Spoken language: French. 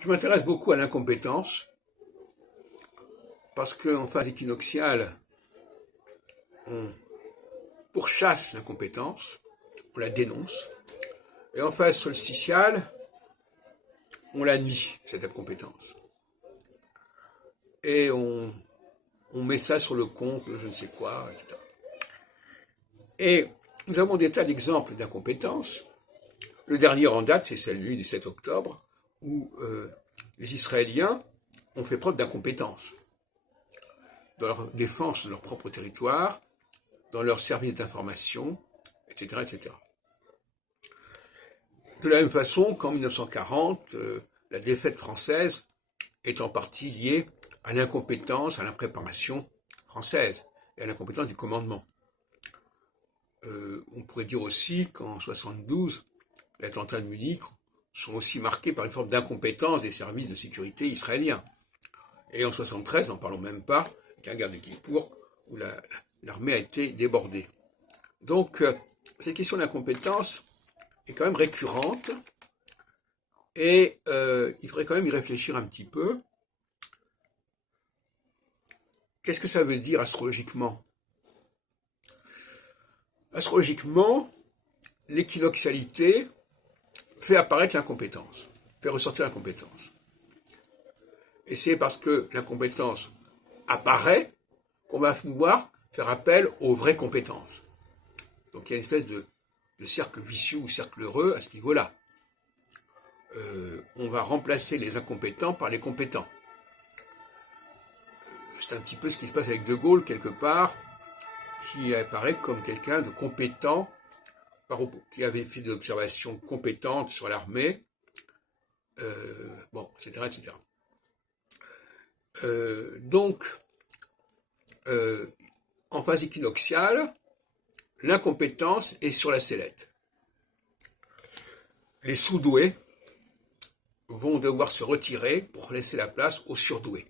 Je m'intéresse beaucoup à l'incompétence parce qu'en phase équinoxiale, on pourchasse l'incompétence, on la dénonce, et en phase solsticiale, on la nie, cette incompétence. Et on met ça sur le compte de je ne sais quoi, etc. Et nous avons des tas d'exemples d'incompétence. Le dernier en date, c'est celui du 7 octobre, où les Israéliens ont fait preuve d'incompétence dans leur défense de leur propre territoire, dans leurs services d'information, etc., etc. De la même façon qu'en 1940, la défaite française est en partie liée à l'incompétence, à l'impréparation française et à l'incompétence du commandement. On pourrait dire aussi qu'en 72, les attentats de Munich sont aussi marqués par une forme d'incompétence des services de sécurité israéliens. Et en 73, n'en parlons même pas, avec la guerre de Kippour, où l'armée a été débordée. Donc, cette question d'incompétence est quand même récurrente, et il faudrait quand même y réfléchir un petit peu. Qu'est-ce que ça veut dire astrologiquement? Astrologiquement, l'équinoxialité fait apparaître l'incompétence, fait ressortir l'incompétence. Et c'est parce que l'incompétence apparaît qu'on va pouvoir faire appel aux vraies compétences. Donc il y a une espèce de cercle vicieux ou cercle heureux à ce niveau-là. On va remplacer les incompétents par les compétents. C'est un petit peu ce qui se passe avec De Gaulle, quelque part, qui apparaît comme quelqu'un de compétent, qui avait fait des observations compétentes sur l'armée, bon, etc., etc. Donc, en phase équinoxiale, l'incompétence est sur la sellette. Les sous-doués vont devoir se retirer pour laisser la place aux surdoués.